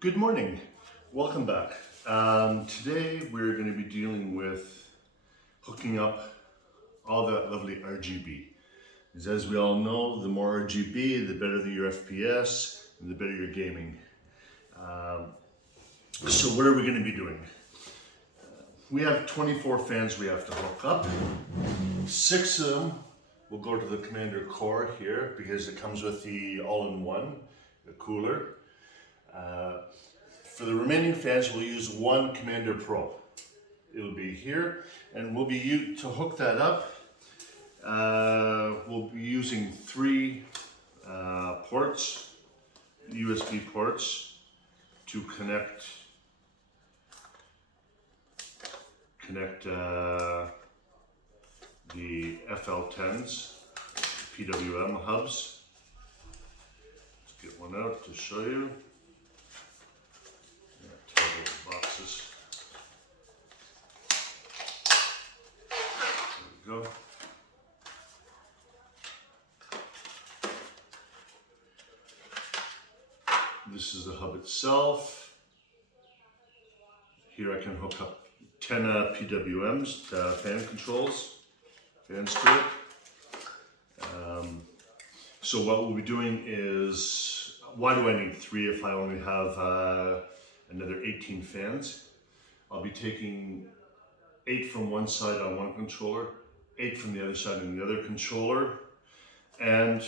Good morning, welcome back. Today we're going to be dealing with hooking up all that lovely RGB. As we all know, the more RGB, the better your FPS and the better your gaming. So what are we going to be doing? We have 24 fans we have to hook up. 6 of them will go to the Commander core here because it comes with the all-in-one, the cooler. For the remaining fans, we'll use one Commander Pro. It'll be here, and we'll be to hook that up. We'll be using 3 ports, USB ports, to connect the FL10s, PWM hubs. Let's get one out to show you. Boxes. There we go. This is the hub itself. Here I can hook up 10 PWMs, fan controls, fans to it. So what we'll be doing is, why do I need 3 if I only have another 18 fans? I'll be taking 8 from one side on one controller, 8 from the other side on the other controller, and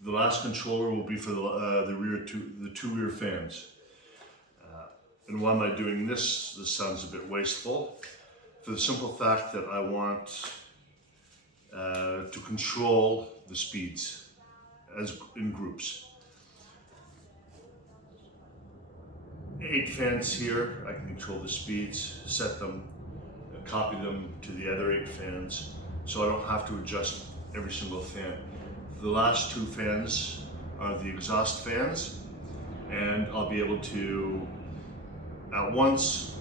the last controller will be for the two rear fans. And why am I doing this? This sounds a bit wasteful. For the simple fact that I want to control the speeds as in groups. 8 fans here, I can control the speeds, set them, copy them to the other 8 fans, so I don't have to adjust every single fan. The last 2 fans are the exhaust fans, and I'll be able to at once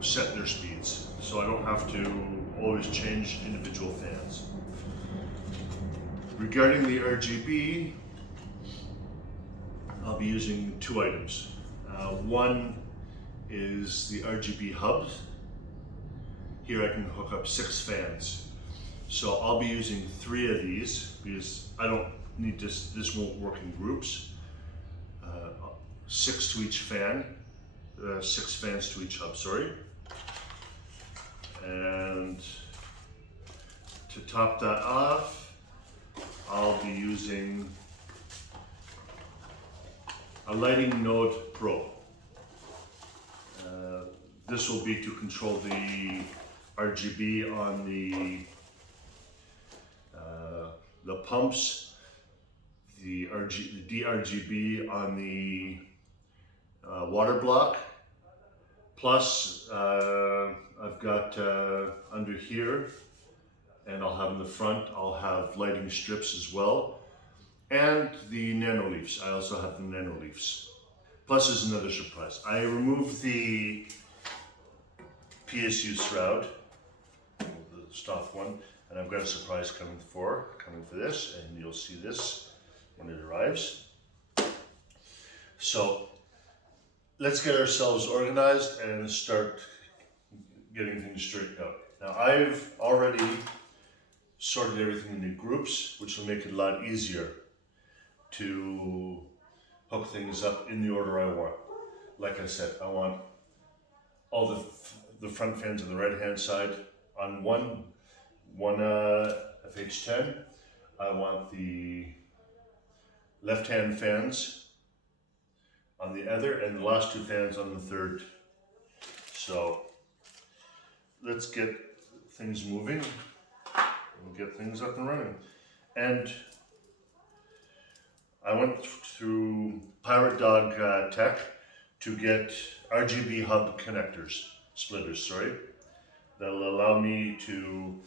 set their speeds, so I don't have to always change individual fans. Regarding the RGB, I'll be using 2 items. One is the RGB hubs. Here I can hook up 6 fans. So I'll be using 3 of these because I don't need this won't work in groups. 6 to each fan, 6 fans to each hub, sorry. And to top that off, I'll be using a Lighting Node Pro. This will be to control the RGB on the pumps, the DRGB on the water block. Plus, I've got under here, and I'll have in the front, I'll have lighting strips as well. And the nano leafs. I also have the nano leafs. Plus there's another surprise. I removed the PSU shroud, the stuff one, and I've got a surprise coming for this, and you'll see this when it arrives. So let's get ourselves organized and start getting things straightened out. Now I've already sorted everything into groups, which will make it a lot easier to hook things up in the order I want. Like I said, I want all the front fans on the right hand side on one FH10. I want the left hand fans on the other, and the last 2 fans on the third. So let's get things moving and get things up and running. And I went through PirateDog Tech to get RGB hub connectors, splitters, sorry. That'll allow me to,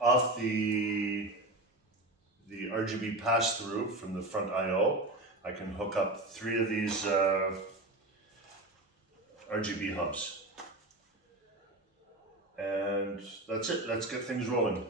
off the RGB pass-through from the front I/O, I can hook up 3 of these RGB hubs. And that's it, let's get things rolling.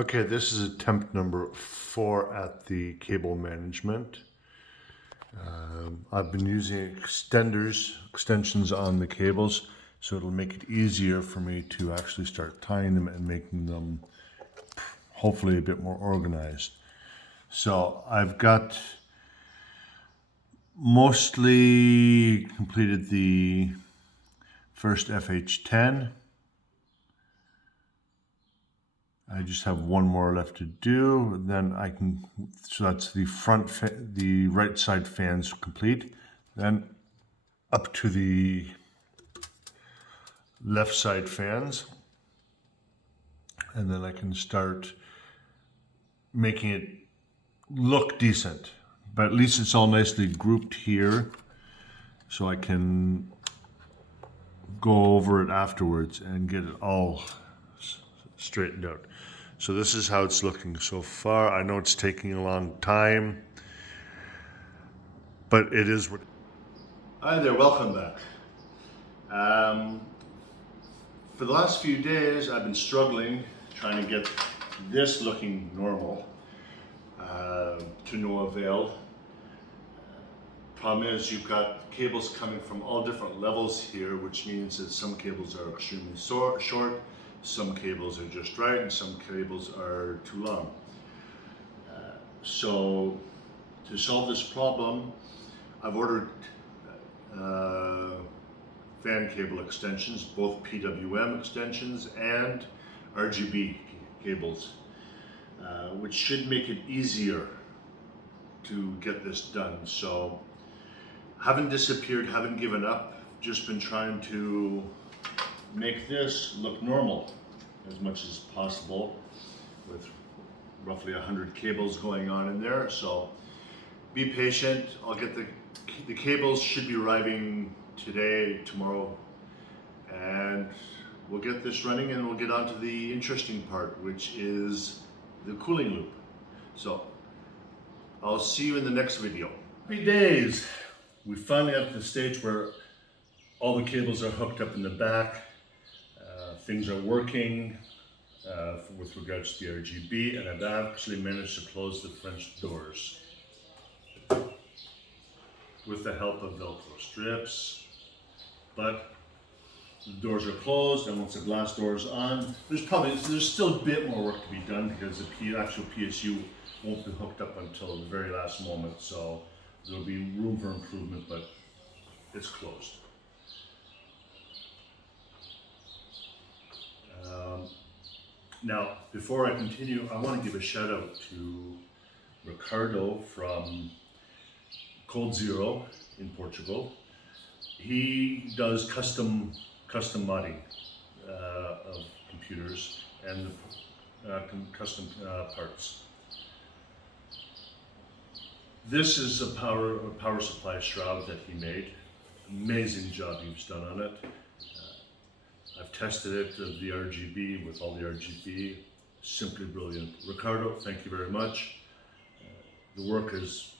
Okay, this is attempt number 4 at the cable management. I've been using extensions on the cables, so it'll make it easier for me to actually start tying them and making them hopefully a bit more organized. So I've got mostly completed the first FH10. I just have one more left to do. Then I can, so that's the the right side fans complete. Then up to the left side fans. And then I can start making it look decent. But at least it's all nicely grouped here, so I can go over it afterwards and get it all straightened out. So this is how it's looking so far. I know it's taking a long time, but it is what... Hi there, welcome back. For the last few days, I've been struggling trying to get this looking normal, to no avail. Problem is, you've got cables coming from all different levels here, which means that some cables are extremely short, some cables are just right, and some cables are too long. So to solve this problem, I've ordered fan cable extensions, both PWM extensions and RGB cables, which should make it easier to get this done. So haven't disappeared, haven't given up, just been trying to make this look normal as much as possible with roughly 100 cables going on in there. So be patient. I'll get the cables should be arriving today, tomorrow, and we'll get this running and we'll get on to the interesting part, which is the cooling loop. So I'll see you in the next video. Happy days! We finally got to the stage where all the cables are hooked up in the back. Things are working with regards to the RGB, and I've actually managed to close the French doors with the help of Velcro strips. But the doors are closed, and once the glass door is on, there's still a bit more work to be done because the actual PSU won't be hooked up until the very last moment. So there'll be room for improvement, but it's closed. Now, before I continue, I want to give a shout out to Ricardo from ColdZero in Portugal. He does custom modding of computers and custom parts. This is a power supply shroud that he made. Amazing job he's done on it. I've tested it, the RGB, with all the RGB. Simply brilliant. Ricardo, thank you very much. The work is,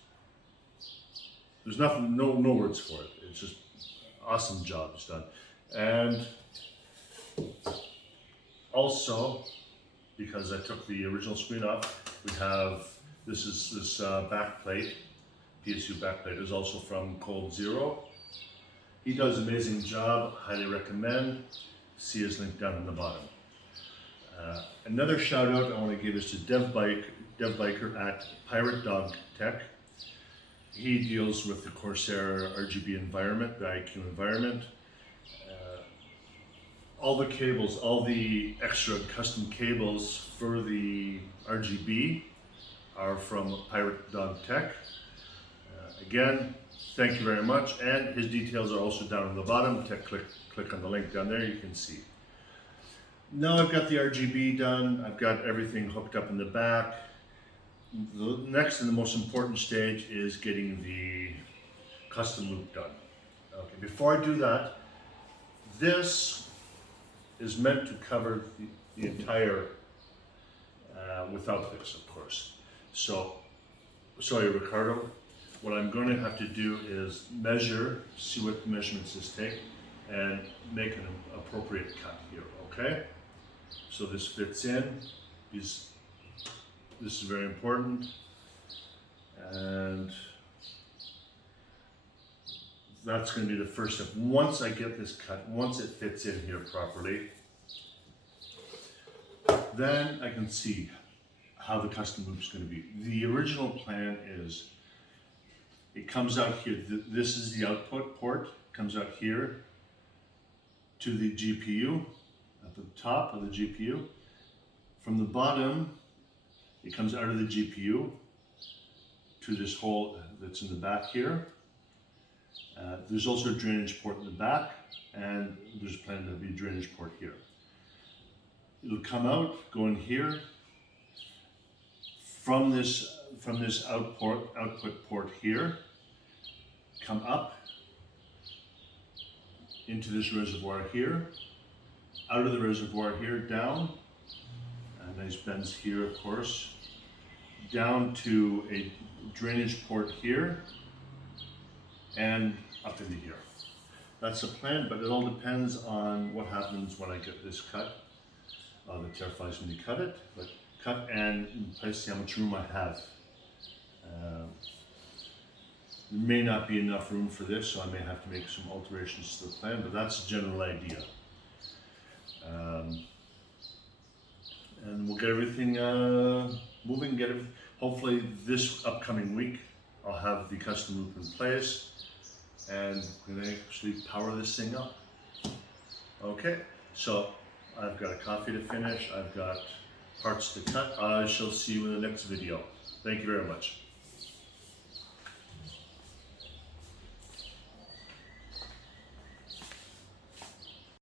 there's nothing, no words for it. It's just awesome job it's done. And also, because I took the original screen off, we have, this back plate, PSU back plate, is also from ColdZero. He does an amazing job, highly recommend. See his link down in the bottom. Another shout out I want to give is to Dev Biker at PirateDog Tech. He deals with the CROSSHAIR RGB environment, the iCue environment. All the cables, all the extra custom cables for the RGB are from PirateDog Tech. Again, thank you very much, and his details are also down in the bottom. Click on the link down there, you can see. Now I've got the RGB done, I've got everything hooked up in the back. The next and the most important stage is getting the custom loop done. Okay, before I do that, this is meant to cover the entire, without this, of course. So, sorry Ricardo, what I'm going to have to do is measure, see what measurements this take, and make an appropriate cut here, okay? So this fits in, these this is very important, and that's going to be the first step. Once I get this cut, once it fits in here properly, then I can see how the custom loop is going to be. The original plan is it comes out here. This is the output port, comes out here to the GPU, at the top of the GPU. From the bottom, it comes out of the GPU to this hole that's in the back here. There's also a drainage port in the back, and there's planned to be a drainage port here. It'll come out, go in here. From this output port here, come up into this reservoir here, out of the reservoir here, down, nice bends here of course, down to a drainage port here, and up into here. That's the plan, but it all depends on what happens when I get this cut. That terrifies me to cut it, but cut and place how much room I have. There may not be enough room for this, so I may have to make some alterations to the plan, but that's the general idea. And we'll get everything moving, hopefully this upcoming week I'll have the custom loop in place, and we're going to actually power this thing up. Okay, so I've got a coffee to finish, I've got parts to cut. I shall see you in the next video. Thank you very much.